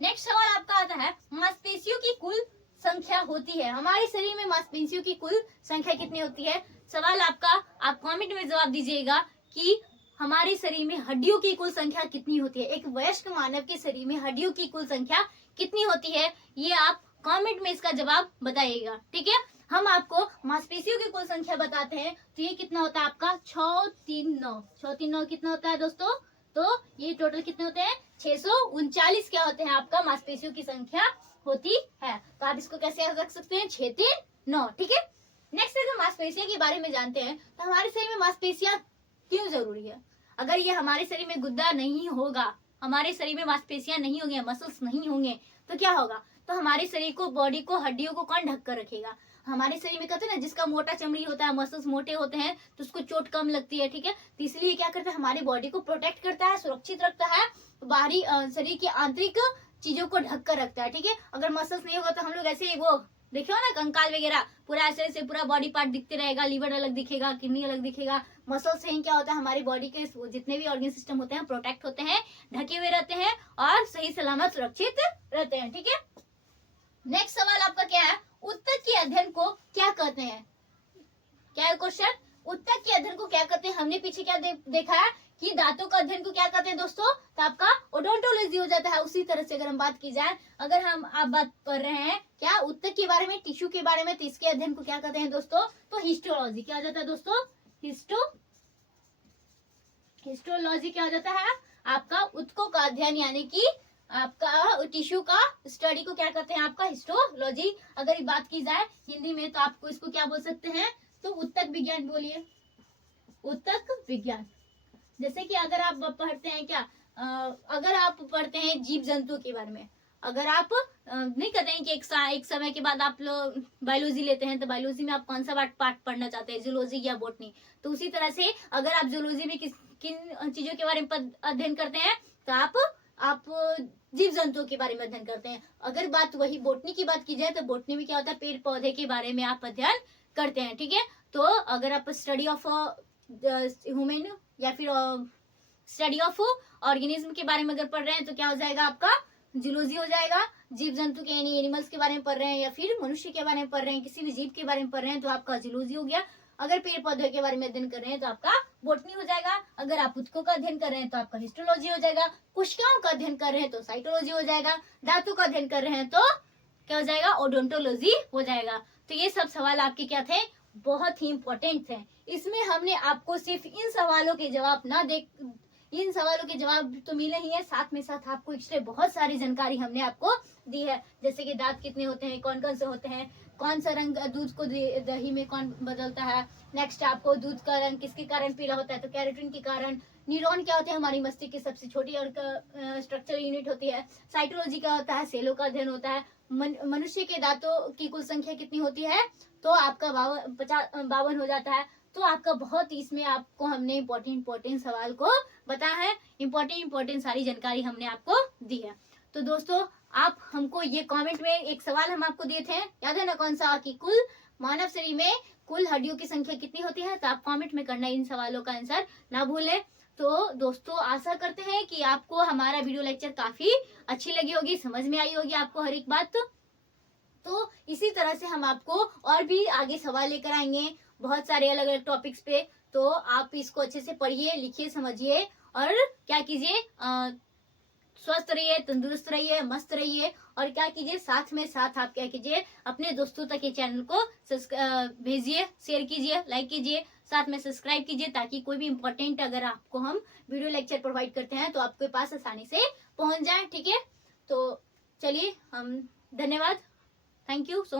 नेक्स्ट सवाल आपका आता है, मांसपेशियों की कुल संख्या होती है, हमारे शरीर में मांसपेशियों की कुल संख्या कितनी होती है। सवाल आपका, आप कमेंट में जवाब दीजिएगा कि हमारे शरीर में हड्डियों की कुल संख्या कितनी होती है। एक वयस्क मानव के शरीर में हड्डियों की कुल संख्या कितनी होती है, ये आप कमेंट में इसका जवाब बताइएगा। ठीक है, हम आपको मांसपेशियों की कुल संख्या बताते हैं, तो ये कितना होता है आपका, 639 कितना होता है दोस्तों, तो ये टोटल कितने होते हैं, 639 क्या होते हैं आपका मांसपेशियों की संख्या होती है। तो आप इसको कैसे रख सकते हैं, 639। ठीक है, नेक्स्ट अगर मांसपेशियों के बारे में जानते हैं, तो हमारे शरीर में मांसपेशियां क्यों जरूरी है। अगर ये हमारे शरीर में गुद्दा नहीं होगा, हमारे शरीर में मांसपेशियां नहीं होंगे, मसल्स नहीं होंगे, तो क्या होगा, तो हमारे शरीर को, बॉडी को, हड्डियों को कौन ढक कर रखेगा। हमारे शरीर में कहते हैं ना, जिसका मोटा चमड़ी होता है, मसल्स मोटे होते हैं, तो उसको चोट कम लगती है। ठीक है, तो इसलिए क्या करता है, हमारी बॉडी को प्रोटेक्ट करता है, सुरक्षित रखता है, बाहरी शरीर की आंतरिक चीजों को ढक कर रखता है। ठीक है, अगर मसल्स नहीं होगा तो हम लोग ऐसे वो देखियो ना, कंकाल वगैरह पूरा ऐसे से पूरा बॉडी पार्ट दिखते रहेगा, लीवर अलग दिखेगा, किडनी अलग दिखेगा। मसल से ही क्या होता है, हमारी बॉडी के जितने भी ऑर्गन सिस्टम होते हैं प्रोटेक्ट होते हैं, ढके हुए रहते हैं, और सही सलामत सुरक्षित रहते हैं। ठीक है, नेक्स्ट सवाल आपका क्या है, ऊतक के अध्ययन को क्या कहते हैं। क्या है क्वेश्चन, ऊतक के अध्ययन को क्या कहते हैं। हमने पीछे क्या देखा है कि दांतों का अध्ययन को क्या कहते हैं दोस्तों, तो आपका ओडोंटोलॉजी हो जाता है। उसी तरह से अगर हम बात की जाए, अगर हम आप बात कर रहे हैं क्या ऊतक के बारे में, टिश्यू के बारे में, तो इसके अध्ययन को क्या कहते हैं दोस्तों, तो हिस्टोलॉजी। क्या हो जाता है दोस्तों, हिस्टोलॉजी क्या हो जाता है, आपका ऊतकों का अध्ययन, यानी कि आपका टिश्यू का स्टडी को क्या कहते हैं, आपका हिस्टोलॉजी। अगर बात की जाए हिंदी में, तो आपको इसको क्या बोल सकते हैं, तो ऊतक विज्ञान बोलिए, ऊतक विज्ञान। जैसे कि अगर आप पढ़ते हैं क्या, अगर आप पढ़ते हैं जीव जंतु के बारे में, अगर आप नहीं कहते हैं कि एक समय के बाद आप लोग बायोलॉजी लेते हैं, तो बायोलॉजी में आप कौन सा पार्ट पढ़ना चाहते हैं, जूलॉजी या बॉटनी। तो उसी तरह से अगर आप जूलॉजी में किन चीजों के बारे में अध्ययन करते हैं, तो आप जीव जंतुओं के बारे में अध्ययन करते हैं। अगर बात वही बॉटनी की बात की जाए, तो बॉटनी में क्या होता है, पेड़ पौधे के बारे में आप अध्ययन करते हैं। ठीक है, तो अगर आप स्टडी ऑफ ह्यूमन या फिर स्टडी ऑफ ऑर्गेनिज्म के बारे में अगर पढ़ रहे हैं, तो क्या हो जाएगा, आपका जूलॉजी हो जाएगा। जीव जंतु के यानी एनिमल्स के बारे में पढ़ रहे हैं, या फिर मनुष्य के बारे में पढ़ रहे हैं, किसी भी जीव के बारे में पढ़ रहे हैं, तो आपका जूलॉजी हो गया। अगर पेड़ पौधे के बारे में अध्ययन कर रहे हैं, तो आपका बॉटनी हो जाएगा। अगर आप ऊतकों का अध्ययन कर रहे हैं, तो आपका हिस्टोलॉजी हो जाएगा। कोशिकाओं का अध्ययन कर रहे हैं, तो साइटोलॉजी हो जाएगा। धातु का अध्ययन कर रहे हैं, तो क्या हो जाएगा, ओडोंटोलॉजी हो जाएगा। तो ये सब सवाल आपके क्या थे, बहुत ही इंपॉर्टेंट थे। इसमें हमने आपको सिर्फ इन सवालों के जवाब तो मिले ही है, साथ में साथ आपको एक्स्ट्रा बहुत सारी जानकारी हमने आपको दी है। जैसे कि दांत कितने होते हैं, कौन कौन से होते हैं, कौन सा रंग दूध को दही में कौन बदलता है। नेक्स्ट आपको दूध का रंग किसके कारण पीला होता है, तो कैरोटीन के कारण। न्यूरॉन क्या होते हैं, हमारी मस्तिष्क की सबसे छोटी और स्ट्रक्चरल यूनिट होती है। साइटोलॉजी क्या होता है, सेलों का अध्ययन होता है। मनुष्य के दांतों की कुल संख्या कितनी होती है, तो आपका 52 हो जाता है। तो आपका बहुत इसमें आपको हमने इम्पोर्टेंट सवाल को बताया है, इम्पोर्टेंट सारी जानकारी हमने आपको दी है। तो दोस्तों आप हमको ये कमेंट में एक सवाल हम आपको दिए थे, याद है ना कौन सा, कि कुल मानव शरीर में कुल हड्डियों की संख्या कितनी होती है, तो आप कमेंट में करना इन सवालों का आंसर ना भूलें। तो दोस्तों आशा करते हैं कि आपको हमारा वीडियो लेक्चर काफी अच्छी लगी होगी, समझ में आई होगी आपको हर एक बात। तो इसी तरह से हम आपको और भी आगे सवाल लेकर आएंगे बहुत सारे अलग अलग टॉपिक्स पे। तो आप इसको अच्छे से पढ़िए, लिखिए, समझिए और क्या कीजिए, स्वस्थ रहिए, तंदुरुस्त रहिए, मस्त रहिए। और क्या कीजिए, साथ में साथ आप क्या कीजिए, अपने दोस्तों तक ये चैनल को भेजिए, शेयर कीजिए, लाइक कीजिए, साथ में सब्सक्राइब कीजिए, ताकि कोई भी इम्पोर्टेंट अगर आपको हम वीडियो लेक्चर प्रोवाइड करते हैं तो आपके पास आसानी से पहुंच जाए। ठीक है, तो चलिए हम धन्यवाद, थैंक यू सो मच।